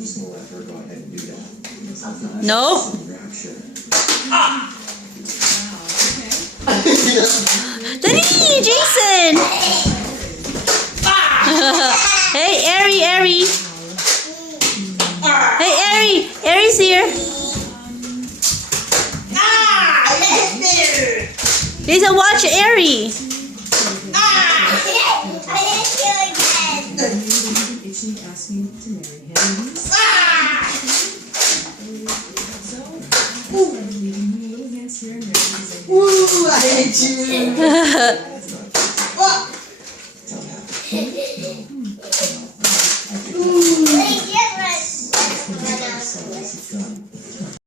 just gonna let her go ahead and do that. No. Dali, Jason. Hey, Ari. Hey, Ari's here. Jason, watch Ari. Woo, I hate you.